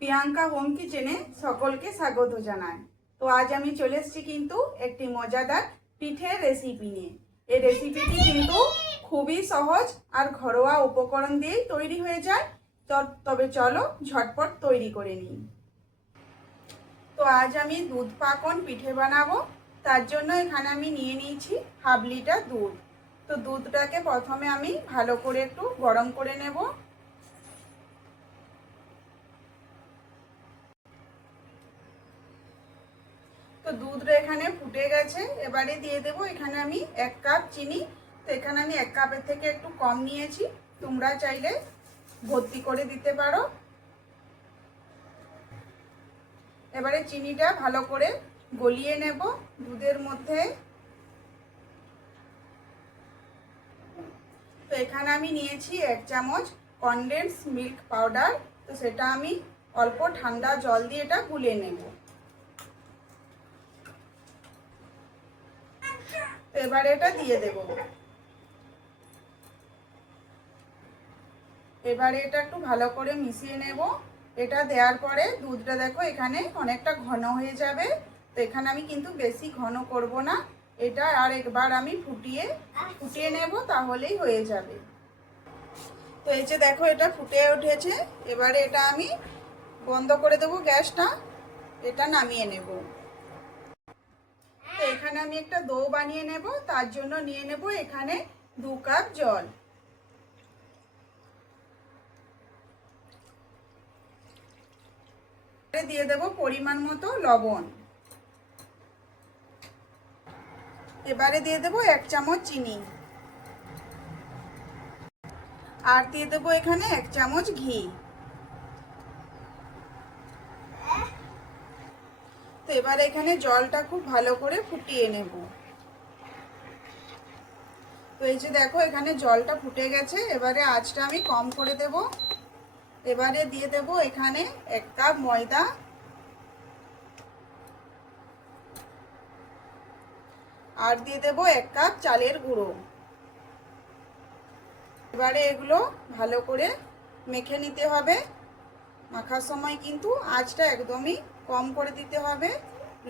Priyanka home কিচেনে সকলকে স্বাগত জানাই। তো আজ আমি চলে এসেছি কিন্তু একটি মজাদার পিঠের রেসিপি নিয়ে। এই রেসিপিটি কিন্তু খুবই সহজ আর ঘরোয়া উপকরণ দিয়েই তৈরি হয়ে যায়। তবে চলো ঝটপট তৈরি করে নিই। তো আজ আমি দুধ পাকন পিঠে বানাবো। তার জন্য এখানে আমি নিয়ে নিয়েছি হাফ লিটার দুধ। তো দুধটাকে প্রথমে আমি ভালো করে একটু গরম করে নেব। তো দুধটা এখানে ফুটে গেছে, এবারে দিয়ে দেব এখানে আমি 1 কাপ চিনি। তো এখানে আমি 1 কাপের থেকে একটু কম নিয়েছি, তোমরা চাইলে ভর্তি করে দিতে পারো। এবারে চিনিটা ভালো করে গলিয়ে নেব দুধের মধ্যে। তো এখানে আমি নিয়েছি 1 চামচ কনডেন্স মিল্ক পাউডার। তো সেটা আমি অল্প ঠান্ডা জল দিয়ে এটা গুলিয়ে নেব। তো এবারে এটা দিয়ে দেব। এবারে এটা একটু ভালো করে মিশিয়ে নেব। এটা দেওয়ার পরে দুধটা দেখো এখানে অনেকটা ঘন হয়ে যাবে। তো এখানে আমি কিন্তু বেশি ঘন করব না, এটা আর একবার আমি ফুটিয়ে নেব, তাহলেই হয়ে যাবে। তো এই যে দেখো এটা ফুটে উঠেছে, এবারে এটা আমি বন্ধ করে দেবো গ্যাসটা, এটা নামিয়ে নেব। তো এখানে আমি একটা ডো বানিয়ে নেব, তার জন্য নিয়ে নেব এখানে 2 কাপ জল। দিয়ে দেব পরিমাণ মতো লবণ। এবারে দিয়ে দেব 1 চামচ চিনি, আর দিয়ে দেব এখানে 1 চামচ ঘি। তো এবারে এখানে জলটা খুব ভালো করে ফুটিয়ে নেব। তো এই যে দেখো এখানে জলটা ফুটে গেছে, এবারে আঁচটা আমি কম করে দেব। এবারে দিয়ে দেব এখানে 1 কাপ ময়দা, আর দিয়ে দেব 1 কাপ চালের গুঁড়ো। এবারে এগুলো ভালো করে মেখে নিতে হবে। মাখার সময় কিন্তু আঁচটা একদমই কম করে দিতে হবে,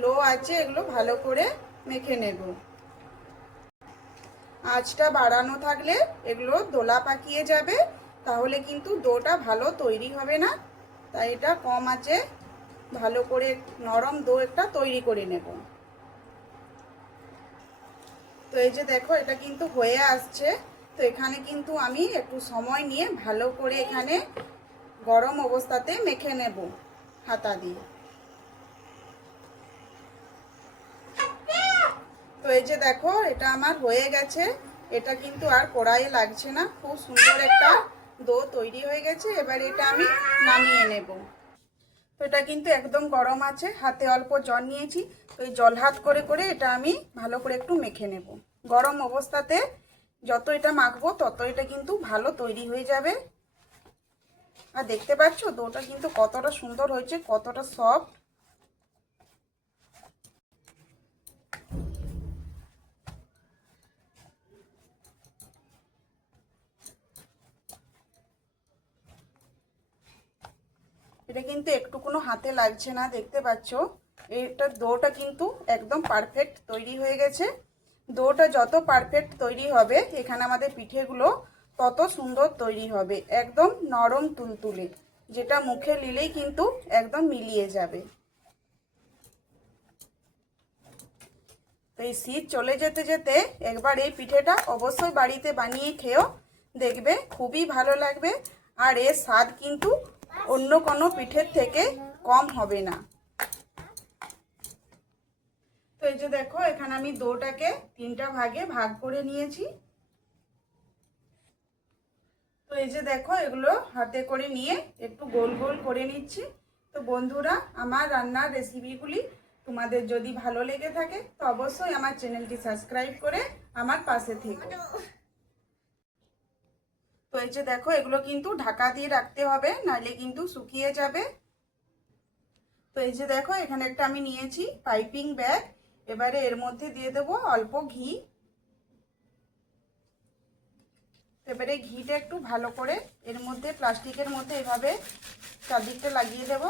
লো আঁচে এগুলো ভালো করে মেখে নেব। আঁচটা বাড়ানো থাকলে এগুলো দোলা পাকিয়ে যাবে, তাহলে কিন্তু ডোটা ভালো তৈরি হবে না। তাই এটা কম আঁচে ভালো করে নরম ডো একটা তৈরি করে নেব। তো এই যে দেখো এটা কিন্তু হয়ে আসছে। তো এখানে কিন্তু আমি একটু সময় নিয়ে ভালো করে এখানে গরম অবস্থাতে মেখে নেব হাতা দিয়ে। তো এই যে দেখো এটা আমার হয়ে গেছে, এটা কিন্তু আর কড়াইয়ে লাগছে না, খুব সুন্দর একটা ডো তৈরি হয়ে গেছে। এবার এটা আমি নামিয়ে নেব। তো এটা কিন্তু একদম গরম আছে, হাতে অল্প জল নিয়েছি। তো এই জল হাত করে করে এটা আমি ভালো করে একটু মেখে নেব। গরম অবস্থাতে যত এটা মাখবো তত এটা কিন্তু ভালো তৈরি হয়ে যাবে। আর দেখতে পাচ্ছ ডোটা কিন্তু কতটা সুন্দর হয়েছে, কতটা সফট। এটা কিন্তু একটু কোনো হাতে লাগছে না, দেখতে পাচ্ছ এটা ডোটা কিন্তু একদম পারফেক্ট তৈরি হয়ে গেছে। ডোটা যত পারফেক্ট তৈরি হবে এখানে আমাদের পিঠেগুলো তত সুন্দর তৈরি হবে, একদম নরম তুলতুলে, যেটা মুখে নিলেই কিন্তু একদম মিলিয়ে যাবে। তো এই শীত চলে যেতে যেতে একবার এই পিঠেটা অবশ্যই বাড়িতে বানিয়ে খেও, দেখবে খুবই ভালো লাগবে। আর এর স্বাদ কিন্তু অন্য কোনো পিঠের থেকে কম হবে না। তো এই যে দেখো এখানে আমি ডোটাকে 3টা ভাগে ভাগ করে নিয়েছি। তো এই যে দেখো এগুলো হাতে করে নিয়ে একটু গোল গোল করে নিচ্ছি। তো বন্ধুরা, আমার রান্নার রেসিপিগুলি তোমাদের যদি ভালো লেগে থাকে তো অবশ্যই আমার চ্যানেলটি সাবস্ক্রাইব করে আমার পাশে থেকো। তো এই যে দেখো এগুলো কিন্তু ঢাকা দিয়ে রাখতে হবে, নাহলে কিন্তু শুকিয়ে যাবে। তো এই যে দেখো এখানে একটা আমি নিয়েছি পাইপিং ব্যাগ। এবারে এর মধ্যে দিয়ে দেবো অল্প ঘি। তো এবারে ঘিটা একটু ভালো করে এর মধ্যে প্লাস্টিকের মধ্যে এভাবে চারদিকটা লাগিয়ে দেব।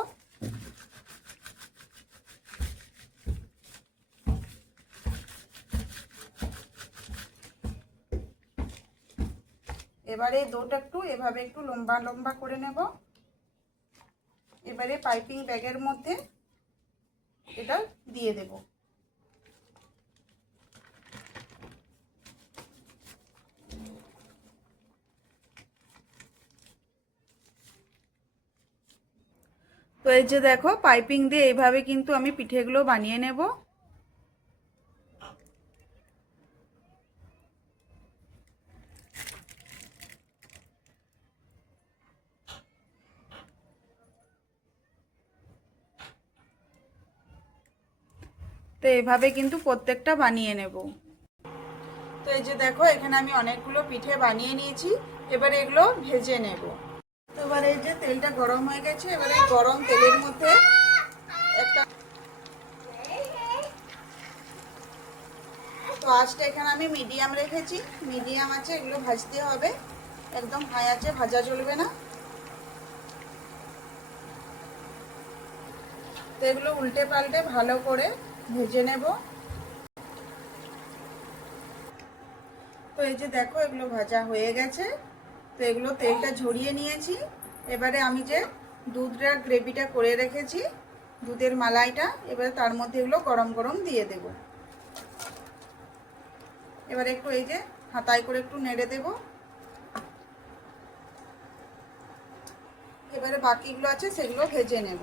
এবারে ডোটা একটু এভাবে একটু লম্বা লম্বা করে নেব। এবারে পাইপিং ব্যাগের মধ্যে এটা দিয়ে দেব। তো এই যে দেখো পাইপিং দিয়ে এইভাবে কিন্তু আমি পিঠেগুলো বানিয়ে নেব। তো এইভাবে কিন্তু প্রত্যেকটা বানিয়ে নেব। তো এই যে দেখো এখানে আমি অনেকগুলো পিঠে বানিয়ে নিয়েছি। এবারে এগুলো ভেজে নেব। তো এবারে এই যে তেলটা গরম হয়ে গেছে, এবারে গরম তেলের মধ্যে একটা তো আঁচটা এখানে আমি মিডিয়াম রেখেছি। মিডিয়াম আছে এগুলো ভাজতে হবে, একদম হাই আছে ভাজা চলবে না। তো এগুলো উল্টে পাল্টে ভালো করে ভেজে নেব। তো এই যে দেখো এগুলো ভাজা হয়ে গেছে। তো এগুলো তেলটা ঝরিয়ে নিয়েছি। এবারে আমি যে দুধটার গ্রেভিটা করে রেখেছি, দুধের মালাইটা, এবারে তার মধ্যে এগুলো গরম গরম দিয়ে দেব। এবারে একটু এই যে হাতায় করে একটু নেড়ে দেব। এবারে বাকিগুলো আছে সেগুলো ভেজে নেব।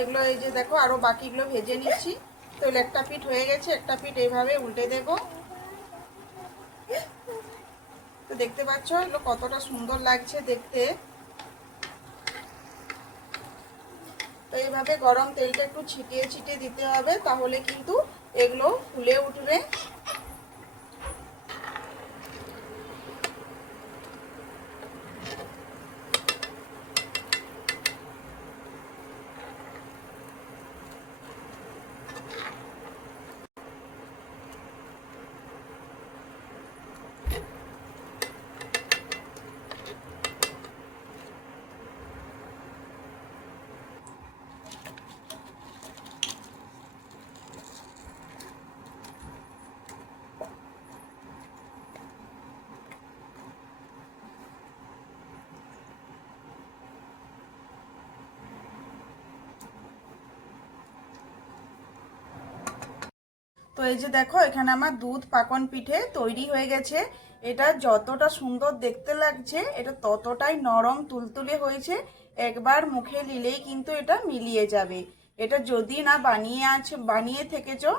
এগুলো এই যে দেখো আরো বাকিগুলো ভেজে নিচ্ছি। তো একটা পিঠ হয়ে গেছে, একটা পিঠ এইভাবে উল্টে দেব। তো দেখতে পাচ্ছ এগুলো কতটা সুন্দর লাগছে দেখতে। তো এইভাবে গরম তেলটা একটু ছিটিয়ে ছিটিয়ে দিতে হবে, তাহলে কিন্তু এগুলো ফুলে উঠবে। তো এই যে দেখো এখানে আমার দুধ পাকন পিঠে তৈরি হয়ে গেছে। এটা যতটা সুন্দর দেখতে লাগছে এটা ততটাই নরম তুলতুলে হয়েছে। একবার মুখে নিলেই কিন্তু এটা মিলিয়ে যাবে। এটা যদি না বানিয়ে থেকেছো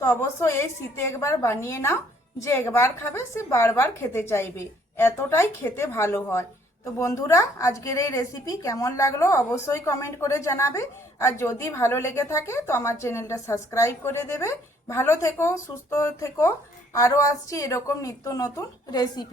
তো অবশ্যই এই শীতে একবার বানিয়ে নাও। যে একবার খাবে সে বারবার খেতে চাইবে, এতটাই খেতে ভালো হয়। তো বন্ধুরা আজকের এই রেসিপি কেমন লাগলো অবশ্যই কমেন্ট করে জানাবে। আর যদি ভালো লেগে থাকে তো আমার চ্যানেলটা সাবস্ক্রাইব করে দেবে। ভালো থেকো, সুস্থ থেকো। আরও আসছি এরকম নিত্য নতুন রেসিপি।